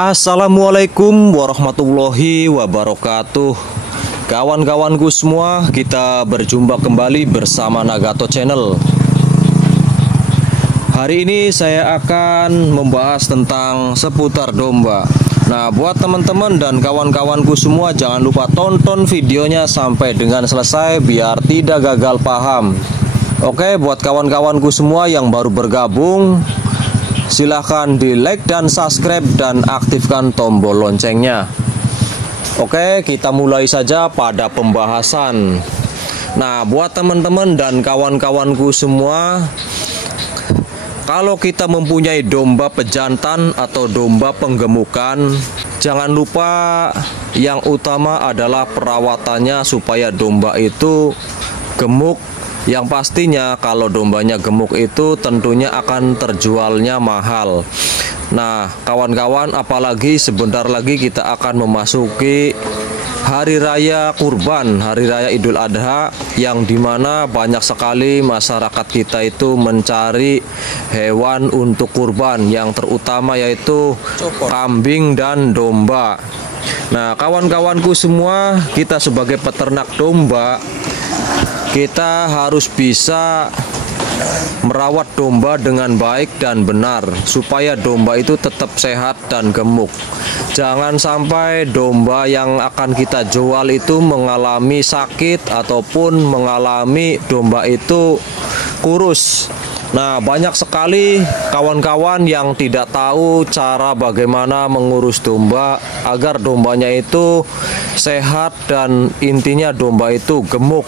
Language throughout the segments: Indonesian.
Assalamualaikum warahmatullahi wabarakatuh. Kawan-kawanku semua, kita berjumpa kembali bersama Nagato Channel. Hari ini saya akan membahas tentang seputar domba. Nah, buat teman-teman dan kawan-kawanku semua, jangan lupa tonton videonya sampai dengan selesai biar tidak gagal paham. Oke, buat kawan-kawanku semua yang baru bergabung, silahkan di like dan subscribe dan aktifkan tombol loncengnya. Oke, kita mulai saja pada pembahasan. Nah, buat teman-teman dan kawan-kawanku semua, kalau kita mempunyai domba pejantan atau domba penggemukan, jangan lupa yang utama adalah perawatannya supaya domba itu gemuk. Yang pastinya kalau dombanya gemuk itu tentunya akan terjualnya mahal. Nah, kawan-kawan, apalagi sebentar lagi kita akan memasuki Hari Raya Kurban, Hari Raya Idul Adha, yang dimana banyak sekali masyarakat kita itu mencari hewan untuk kurban, yang terutama yaitu kambing dan domba. Nah, kawan-kawanku semua, kita sebagai peternak domba, kita harus bisa merawat domba dengan baik dan benar supaya domba itu tetap sehat dan gemuk. Jangan sampai domba yang akan kita jual itu mengalami sakit ataupun mengalami domba itu kurus. Nah, banyak sekali kawan-kawan yang tidak tahu cara bagaimana mengurus domba agar dombanya itu sehat dan intinya domba itu gemuk.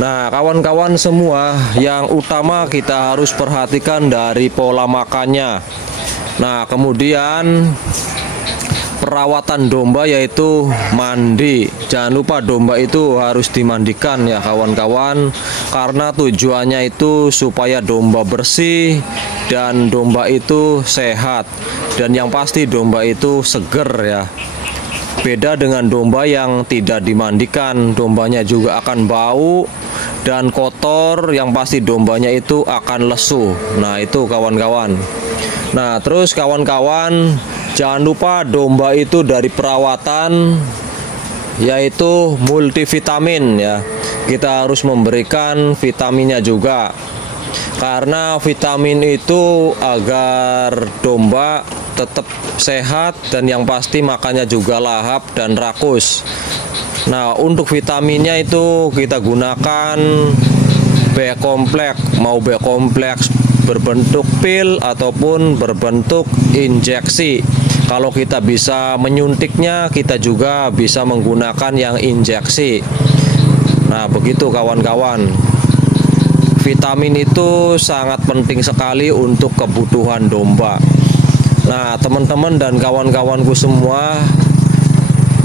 Nah, kawan-kawan semua, yang utama kita harus perhatikan dari pola makannya. Nah, kemudian perawatan domba yaitu mandi. Jangan lupa domba itu harus dimandikan ya kawan-kawan, karena tujuannya itu supaya domba bersih dan domba itu sehat, dan yang pasti domba itu seger ya. Beda dengan domba yang tidak dimandikan, dombanya juga akan bau dan kotor, yang pasti dombanya itu akan lesu. Nah, itu kawan-kawan. Nah, terus kawan-kawan, jangan lupa domba itu dari perawatan yaitu multivitamin ya. Kita harus memberikan vitaminnya juga, karena vitamin itu agar domba tetap sehat dan yang pasti makannya juga lahap dan rakus. Nah, untuk vitaminnya itu kita gunakan B kompleks, mau B kompleks berbentuk pil ataupun berbentuk injeksi. Kalau kita bisa menyuntiknya, kita juga bisa menggunakan yang injeksi. Nah, begitu kawan-kawan. Vitamin itu sangat penting sekali untuk kebutuhan domba. Nah, teman-teman dan kawan-kawanku semua,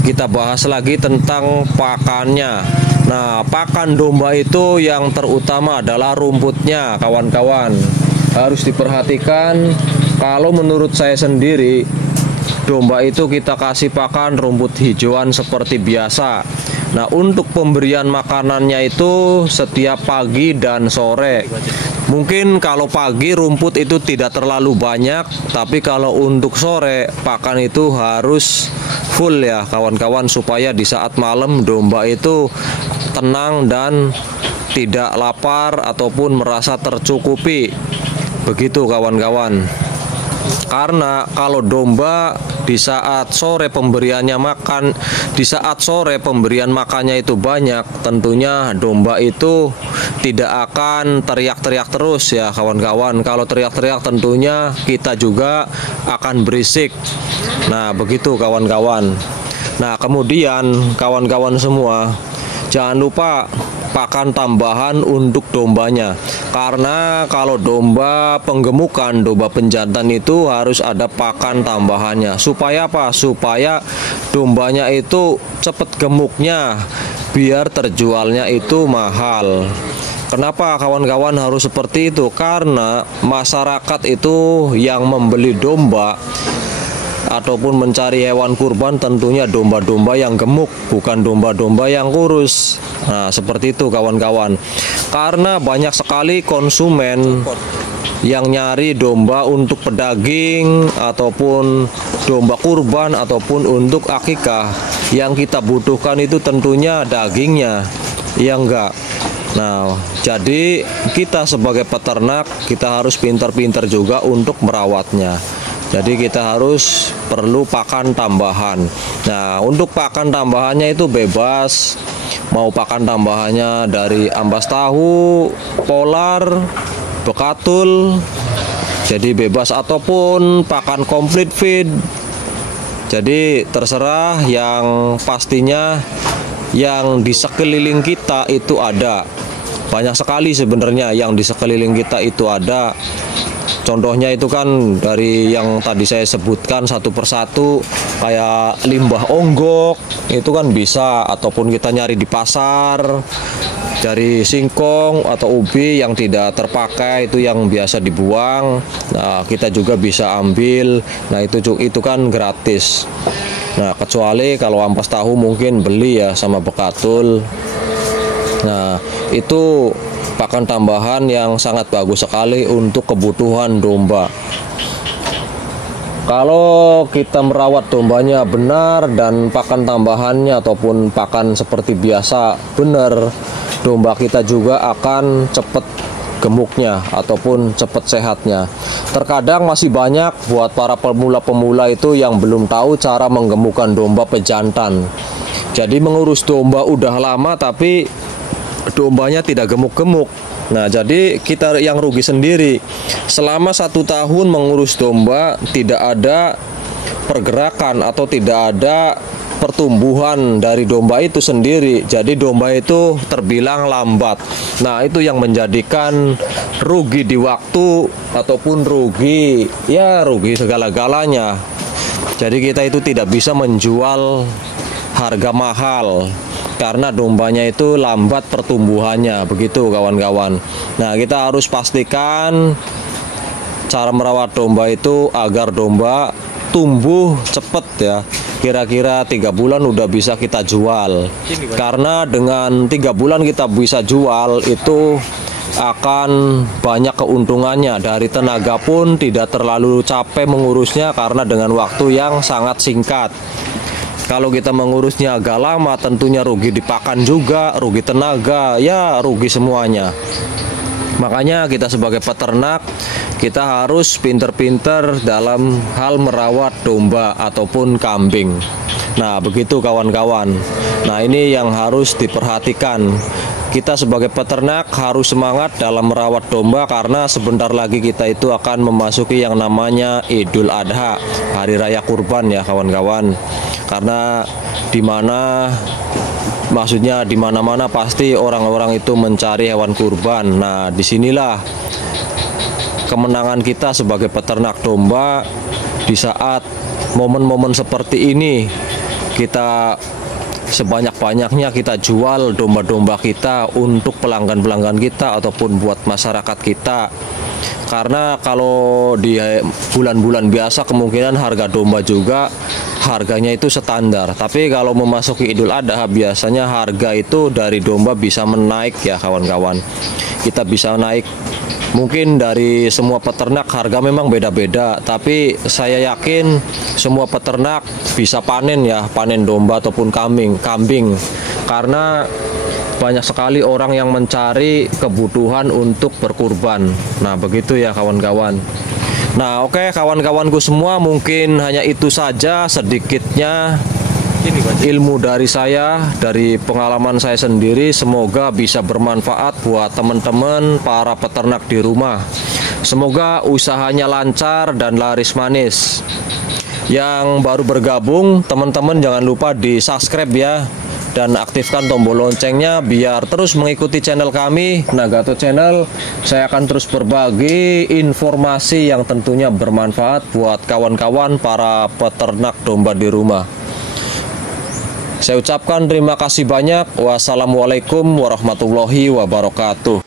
kita bahas lagi tentang pakannya. Nah, pakan domba itu yang terutama adalah rumputnya, kawan-kawan. Harus diperhatikan. Kalau menurut saya sendiri, domba itu kita kasih pakan rumput hijauan seperti biasa. Nah, untuk pemberian makanannya itu setiap pagi dan sore. Mungkin kalau pagi rumput itu tidak terlalu banyak, tapi kalau untuk sore pakan itu harus full ya kawan-kawan, supaya di saat malam domba itu tenang dan tidak lapar ataupun merasa tercukupi. Begitu kawan-kawan. Karena kalau domba di saat sore pemberiannya makan, di saat sore pemberian makannya itu banyak, tentunya domba itu tidak akan teriak-teriak terus ya kawan-kawan. Kalau teriak-teriak tentunya kita juga akan berisik. Nah, begitu kawan-kawan. Nah, kemudian kawan-kawan semua, jangan lupa pakan tambahan untuk dombanya. Karena kalau domba penggemukan, domba penjantan itu harus ada pakan tambahannya. Supaya apa? Supaya dombanya itu cepat gemuknya, biar terjualnya itu mahal. Kenapa kawan-kawan harus seperti itu? Karena masyarakat itu yang membeli domba ataupun mencari hewan kurban tentunya domba-domba yang gemuk, bukan domba-domba yang kurus. Nah, seperti itu kawan-kawan. Karena banyak sekali konsumen yang nyari domba untuk pedaging ataupun domba kurban ataupun untuk akikah, yang kita butuhkan itu tentunya dagingnya, ya enggak. Nah, jadi kita sebagai peternak kita harus pintar-pintar juga untuk merawatnya. Jadi kita harus perlu pakan tambahan. Nah, untuk pakan tambahannya itu bebas. Mau pakan tambahannya dari ampas tahu, polar, bekatul, jadi bebas, ataupun pakan complete feed. Jadi terserah, yang pastinya yang di sekeliling kita itu ada. Banyak sekali sebenarnya yang di sekeliling kita itu ada. Contohnya itu kan dari yang tadi saya sebutkan satu persatu, kayak limbah onggok itu kan bisa, ataupun kita nyari di pasar dari singkong atau ubi yang tidak terpakai itu yang biasa dibuang. Nah, kita juga bisa ambil. Nah, itu kan gratis. Nah, kecuali kalau ampas tahu mungkin beli ya sama bekatul. Nah, itu pakan tambahan yang sangat bagus sekali untuk kebutuhan domba. Kalau kita merawat dombanya benar dan pakan tambahannya ataupun pakan seperti biasa benar, domba kita juga akan cepat gemuknya ataupun cepat sehatnya. Terkadang masih banyak buat para pemula-pemula itu yang belum tahu cara menggemukkan domba pejantan. Jadi mengurus domba udah lama tapi dombanya tidak gemuk-gemuk. Nah, jadi kita yang rugi sendiri. Selama 1 tahun mengurus domba tidak ada pergerakan atau tidak ada pertumbuhan dari domba itu sendiri. Jadi domba itu terbilang lambat. Nah, itu yang menjadikan rugi di waktu ataupun rugi segala-galanya. Jadi kita itu tidak bisa menjual harga mahal karena dombanya itu lambat pertumbuhannya, begitu kawan-kawan. Nah, kita harus pastikan cara merawat domba itu agar domba tumbuh cepat ya. Kira-kira 3 bulan udah bisa kita jual. Karena dengan 3 bulan kita bisa jual itu akan banyak keuntungannya. Dari tenaga pun tidak terlalu capek mengurusnya karena dengan waktu yang sangat singkat. Kalau kita mengurusnya agak lama tentunya rugi di pakan juga, rugi tenaga, ya rugi semuanya. Makanya kita sebagai peternak kita harus pinter-pinter dalam hal merawat domba ataupun kambing. Nah, begitu kawan-kawan. Nah, ini yang harus diperhatikan. Kita sebagai peternak harus semangat dalam merawat domba karena sebentar lagi kita itu akan memasuki yang namanya Idul Adha, hari raya kurban ya kawan-kawan. Karena di mana-mana pasti orang-orang itu mencari hewan kurban. Nah, disinilah kemenangan kita sebagai peternak domba. Di saat momen-momen seperti ini, kita sebanyak-banyaknya kita jual domba-domba kita untuk pelanggan-pelanggan kita ataupun buat masyarakat kita. Karena kalau di bulan-bulan biasa kemungkinan harga domba juga harganya itu standar. Tapi kalau memasuki Idul Adha biasanya harga itu dari domba bisa menaik ya kawan-kawan. Kita bisa naik. Mungkin dari semua peternak harga memang beda-beda, tapi saya yakin semua peternak bisa panen domba ataupun kambing. Karena banyak sekali orang yang mencari kebutuhan untuk berkurban. Nah, begitu ya kawan-kawan. Nah, oke kawan-kawanku semua, mungkin hanya itu saja sedikitnya ilmu dari saya, dari pengalaman saya sendiri. Semoga bisa bermanfaat buat teman-teman para peternak di rumah. Semoga usahanya lancar dan laris manis. Yang baru bergabung, teman-teman jangan lupa di subscribe ya, dan aktifkan tombol loncengnya biar terus mengikuti channel kami, Nagato Channel. Saya akan terus berbagi informasi yang tentunya bermanfaat buat kawan-kawan para peternak domba di rumah. Saya ucapkan terima kasih banyak. Wassalamualaikum warahmatullahi wabarakatuh.